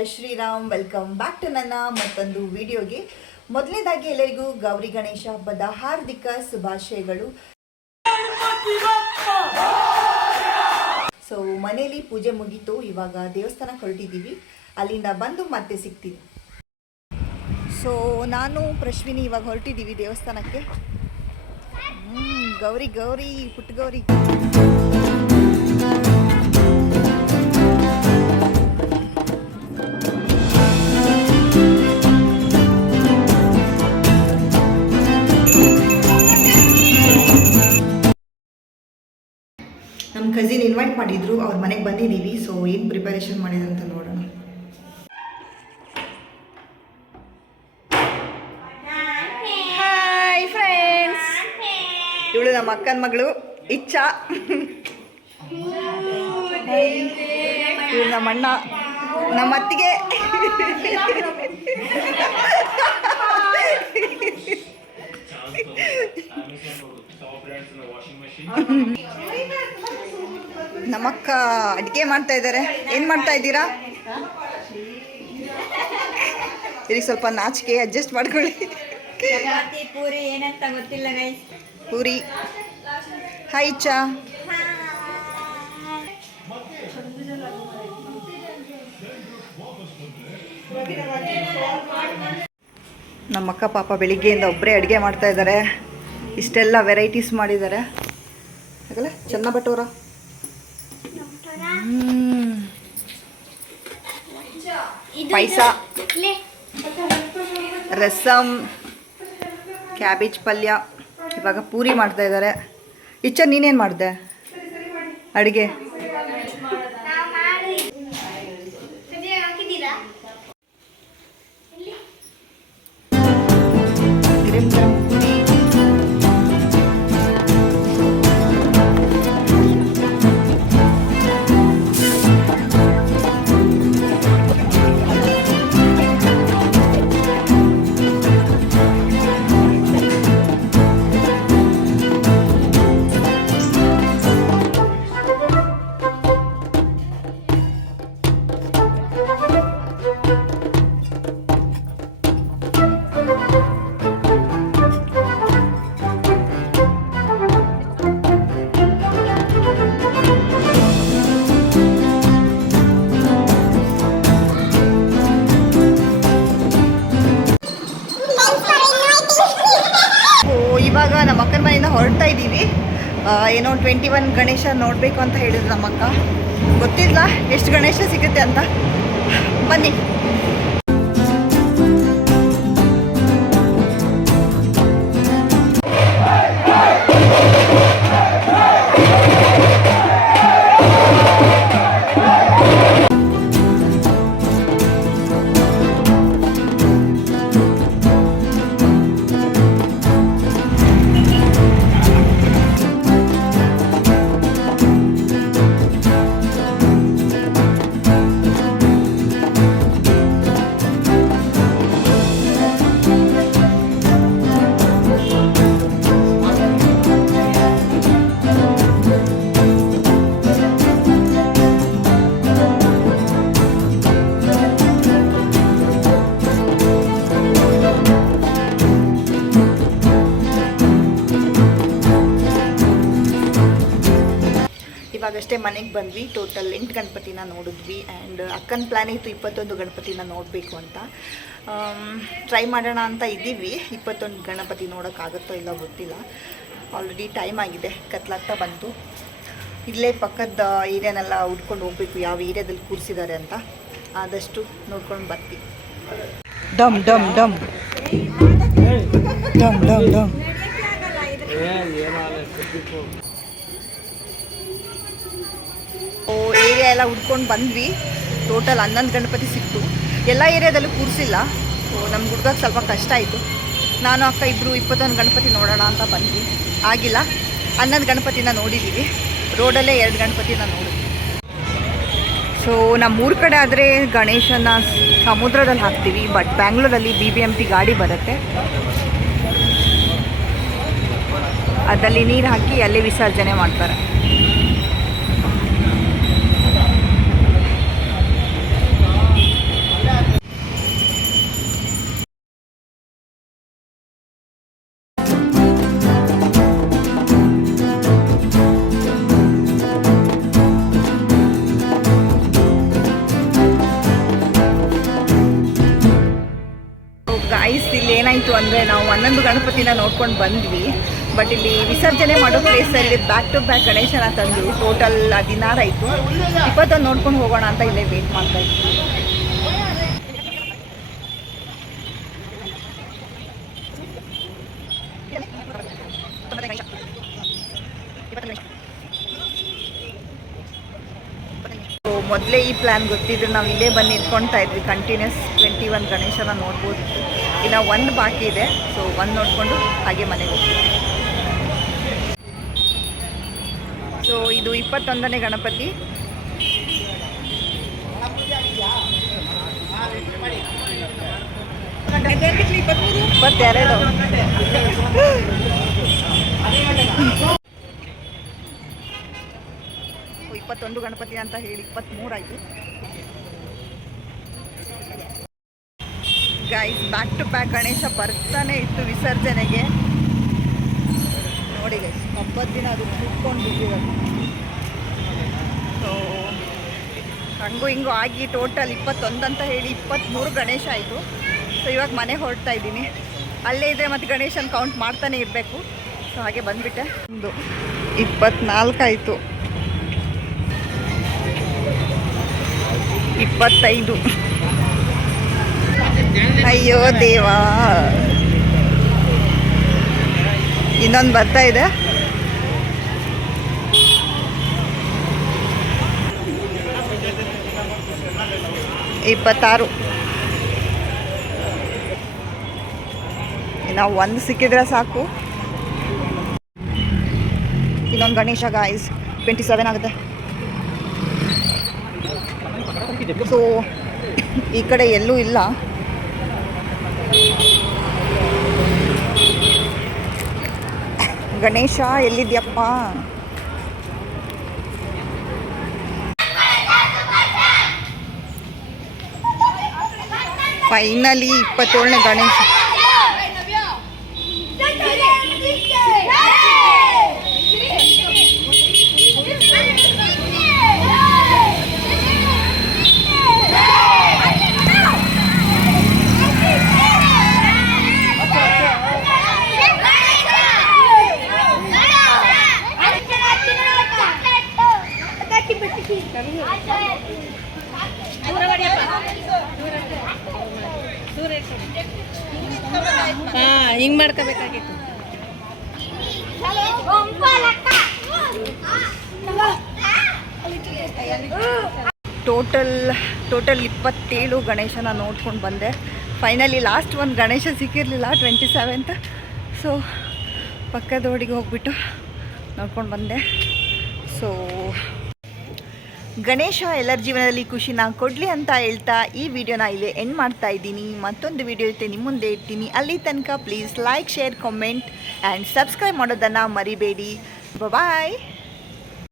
Jai Shriram. Welcome back to ನನ್ನ ಮತ್ತೊಂದು ವಿಡಿಯೋಗೆ. ಮೊದಲನೇದಾಗಿ ಎಲ್ಲರಿಗೂ ಗೌರಿ ಗಣೇಶ ಹಬ್ಬದ ಹಾರ್ದಿಕ ಶುಭಾಶಯಗಳು. ಸೊ ಮನೆಯಲ್ಲಿ ಪೂಜೆ ಮುಗೀತು, ಇವಾಗ ದೇವಸ್ಥಾನಕ್ಕೆ ಹೊರಟಿದ್ದೀವಿ. ಅಲ್ಲಿಂದ ಬಂದು ಮತ್ತೆ ಸಿಗ್ತೀವಿ. ಸೊ ನಾನು ಪ್ರಶ್ವಿನಿ ಇವಾಗ ಹೊರಟಿದ್ದೀವಿ ದೇವಸ್ಥಾನಕ್ಕೆ. ಗೌರಿ ಗೌರಿ ಪುಟ್ಟ ಗೌರಿ. ನಮ್ಮ ಕಸಿನ್ ಇನ್ವೈಟ್ ಮಾಡಿದ್ರು, ಅವ್ರ ಮನೆಗೆ ಬಂದಿದ್ದೀವಿ. ಸೊ ಏನು ಪ್ರಿಪರೇಷನ್ ಮಾಡಿದ್ರು ಅಂತ ನೋಡೋಣ. ಹಾಯ್ ಫ್ರೆಂಡ್ಸ್, ಇವಳು ನಮ್ಮ ಅಕ್ಕನ ಮಗಳು ಇಚ್ಛಾ. ಇವಳು ನಮ್ಮ ಅಣ್ಣ, ನಮ್ಮ ಅತ್ತಿಗೆ. ನಮ್ಮಕ್ಕ ಅಡುಗೆ ಮಾಡ್ತಾ ಇದ್ದಾರೆ. ಏನು ಮಾಡ್ತಾ ಇದ್ದೀರಾ? ಇಲ್ಲಿ ಸ್ವಲ್ಪ ನಾಚಿಕೆ, ಅಡ್ಜಸ್ಟ್ ಮಾಡ್ಕೊಳ್ಳಿ. ಪೂರಿ ಏನಂತ ಗೊತ್ತಿಲ್ಲ ಗೈಸ್. ಪೂರಿ. ಹಾಯ್ ಇಚ್ಚಾ. ನಮ್ಮಕ್ಕ ಪಾಪ ಬೆಳಿಗ್ಗೆಯಿಂದ ಒಬ್ಬರೇ ಅಡುಗೆ ಮಾಡ್ತಾ ಇದ್ದಾರೆ. ಇಷ್ಟೆಲ್ಲ ವೆರೈಟೀಸ್ ಮಾಡಿದ್ದಾರೆ. ಹಾಗಲ್ಲ ಚೆನ್ನ ಬಟೋರ, ಪಾಯಸ, ರಸಮ್, ಕ್ಯಾಬೇಜ್ ಪಲ್ಯ. ಇವಾಗ ಪೂರಿ ಮಾಡ್ತಾ ಇದ್ದಾರೆ. ಇಚ್ಛಾ ನೀನೇನು ಮಾಡಿದೆ ಅಡುಗೆ? ಇವಾಗ ನಮ್ಮ ಅಕ್ಕನ ಮನೆಯಿಂದ ಹೊರಡ್ತಾ ಇದ್ದೀವಿ. ಏನೋ 21 ಗಣೇಶ ನೋಡಬೇಕು ಅಂತ ಹೇಳಿದ್ರು ನಮ್ಮಕ್ಕ. ಗೊತ್ತಿಲ್ಲ ಎಷ್ಟು ಗಣೇಶ ಸಿಗುತ್ತೆ ಅಂತ. ಬನ್ನಿ. ಇವಾಗಷ್ಟೇ ಮನೆಗೆ ಬಂದ್ವಿ. ಟೋಟಲ್ 8 ಗಣಪತಿನ ನೋಡಿದ್ವಿ. ಆ್ಯಂಡ್ ಅಕ್ಕನ ಪ್ಲ್ಯಾನ್ ಇತ್ತು 21 ಗಣಪತಿನ ನೋಡಬೇಕು ಅಂತ. ಟ್ರೈ ಮಾಡೋಣ ಅಂತ ಇದ್ದೀವಿ. 21 ಗಣಪತಿ ನೋಡೋಕ್ಕಾಗುತ್ತೋ ಇಲ್ಲ ಗೊತ್ತಿಲ್ಲ. ಆಲ್ರೆಡಿ ಟೈಮ್ ಆಗಿದೆ, ಕತ್ಲಾಗ್ತಾ ಬಂತು. ಇಲ್ಲೇ ಪಕ್ಕದ ಏರಿಯಾನೆಲ್ಲ ಹುಡ್ಕೊಂಡು ಹೋಗ್ಬೇಕು, ಯಾವ ಏರಿಯಾದಲ್ಲಿ ಕೂರಿಸಿದ್ದಾರೆ ಅಂತ. ಆದಷ್ಟು ನೋಡ್ಕೊಂಡು ಬರ್ತೀವಿ. ಡಮ್ ಡಮ್ ಡಮ್ ಡಮ್ ಡಮ್ ಡಮ್. ಏರಿಯಾ ಎಲ್ಲ ಹುಡ್ಕೊಂಡು ಬಂದ್ವಿ. ಟೋಟಲ್ 11 ಗಣಪತಿ ಸಿಕ್ತು. ಎಲ್ಲ ಏರಿಯಾದಲ್ಲೂ ಕೂರಿಸಿಲ್ಲ. ಸೊ ನಮ್ಮ ಹುಡ್ಗಕ್ಕೆ ಸ್ವಲ್ಪ ಕಷ್ಟ ಆಯಿತು. ನಾನು ಅಕ್ಕ ಇಬ್ಬರು 21 ಗಣಪತಿ ನೋಡೋಣ ಅಂತ ಬಂದ್ವಿ. ಆಗಿಲ್ಲ. 11 ಗಣಪತಿನ ನೋಡಿದ್ದೀವಿ. ರೋಡಲ್ಲೇ 2 ಗಣಪತಿನ ನೋಡಿದ್ವಿ. ಸೊ ನಮ್ಮೂರ ಕಡೆ ಆದರೆ ಗಣೇಶನ ಸಮುದ್ರದಲ್ಲಿ ಹಾಕ್ತೀವಿ. ಬಟ್ ಬ್ಯಾಂಗ್ಳೂರಲ್ಲಿ BBMP ಗಾಡಿ ಬರುತ್ತೆ, ಅದಲ್ಲಿ ನೀರು ಹಾಕಿ ಅಲ್ಲೇ ವಿಸರ್ಜನೆ ಮಾಡ್ತಾರೆ. ನಾವು 11 ಗಣಪತಿನ ನೋಡ್ಕೊಂಡು ಬಂದ್ವಿ. ಬಟ್ ಇಲ್ಲಿ ವಿಸರ್ಜನೆ ಮಾಡೋ ಪ್ಲೇಸಲ್ಲಿ ಬ್ಯಾಕ್ ಟು ಬ್ಯಾಕ್ ಗಣೇಶನ ತಂದು ಟೋಟಲ್ 16 ಆಯಿತು. 21 ನೋಡ್ಕೊಂಡು ಹೋಗೋಣ ಅಂತ ಇಲ್ಲೇ ವೇಟ್ ಮಾಡ್ತಾ ಇದ್ವಿ. ಮೊದಲೇ ಈ ಪ್ಲ್ಯಾನ್ ಗೊತ್ತಿದ್ರೆ ನಾವು ಇಲ್ಲೇ ಬಂದು ನಿಂತ್ಕೊಳ್ತಾ ಇದ್ವಿ. ಕಂಟಿನ್ಯೂಸ್ 21 ಗಣೇಶನ ನೋಡ್ಬೋದಿತ್ತು. ಇನ್ನು 1 ಬಾಕಿ ಇದೆ. ಸೊ 1 ನೋಡಿಕೊಂಡು ಹಾಗೆ ಮನೆಗೆ ಹೋಗ್ತೀವಿ. ಸೊ ಇದು 21ನೇ ಗಣಪತಿ. ಇಪ್ಪತ್ತೆರಡು 21 ಗಣಪತಿ ಅಂತ ಹೇಳಿ 23 ಆಯಿತು. Guys back to back Ganesha ಬರ್ತಾನೆ ಇತ್ತು ವಿಸರ್ಜನೆಗೆ. ನೋಡಿ ಗೈಸ್, ಹಬ್ಬದ ದಿನ ಅದು ಕೂತ್ಕೊಂಡು ಬಿಟ್ಟಿರೋದು. ಸೊ ಹಂಗೂ ಹಿಂಗೂ ಆಗಿ ಟೋಟಲ್ 21 ಅಂತ ಹೇಳಿ 23 ಗಣೇಶ ಆಯಿತು. ಸೊ ಇವಾಗ ಮನೆಗೆ ಹೊರಡ್ತಾ ಇದ್ದೀನಿ. ಅಲ್ಲೇ ಇದ್ದರೆ ಮತ್ತು ಗಣೇಶನ ಕೌಂಟ್ ಮಾಡ್ತಾನೆ ಇರಬೇಕು. ಸೊ ಹಾಗೆ ಬಂದುಬಿಟ್ಟೆ. ಒಂದು 24 ಆಯಿತು. 25. ಅಯ್ಯೋ ದೇವಾ, ಇನ್ನೊಂದು ಬರ್ತಾ ಇದೆ. 26. ಇನ್ನು 1 ಸಿಕ್ಕಿದ್ರೆ ಸಾಕು. ಇನ್ನೊಂದು ಗಣೇಶ ಗಾಯ್ಸ್ 27 ಆಗುತ್ತೆ. ಸೊ ಈ ಕಡೆ ಎಲ್ಲೂ ಇಲ್ಲ. ಗಣೇಶ ಎಲ್ಲಿದ್ಯಪ್ಪ? ಫೈನಲಿ 27ನೇ ಗಣೇಶ. ಹಿಂಗೆ ಮಾಡ್ಕೋಬೇಕಾಗಿತ್ತು. ಟೋಟಲ್ 27 ಗಣೇಶನ ನೋಡ್ಕೊಂಡು ಬಂದೆ. ಫೈನಲಿ ಲಾಸ್ಟ್ ಒಂದು ಗಣೇಶ ಸಿಕ್ಕಿರಲಿಲ್ಲ 27th. ಸೊ ಪಕ್ಕದೋಡಿಗೆ ಹೋಗ್ಬಿಟ್ಟು ನೋಡ್ಕೊಂಡು ಬಂದೆ. ಸೊ ಗಣೇಶ ಎಲ್ಲರ ಜೀವನದಲ್ಲಿ ಖುಷಿನ ಕೊಡಲಿ ಅಂತ ಹೇಳ್ತಾ ಈ ವಿಡಿಯೋನ ಇಲ್ಲೇ ಎಂಡ್ ಮಾಡ್ತಾ ಇದ್ದೀನಿ. ಮತ್ತೊಂದು ವಿಡಿಯೋ ಜೊತೆ ನಿಮ್ಮ ಮುಂದೆ ಇರ್ತೀನಿ. ಅಲ್ಲಿ ತನಕ please like, share, comment and subscribe ಮಾಡೋದನ್ನು ಮರಿಬೇಡಿ. ಬಾಯ್.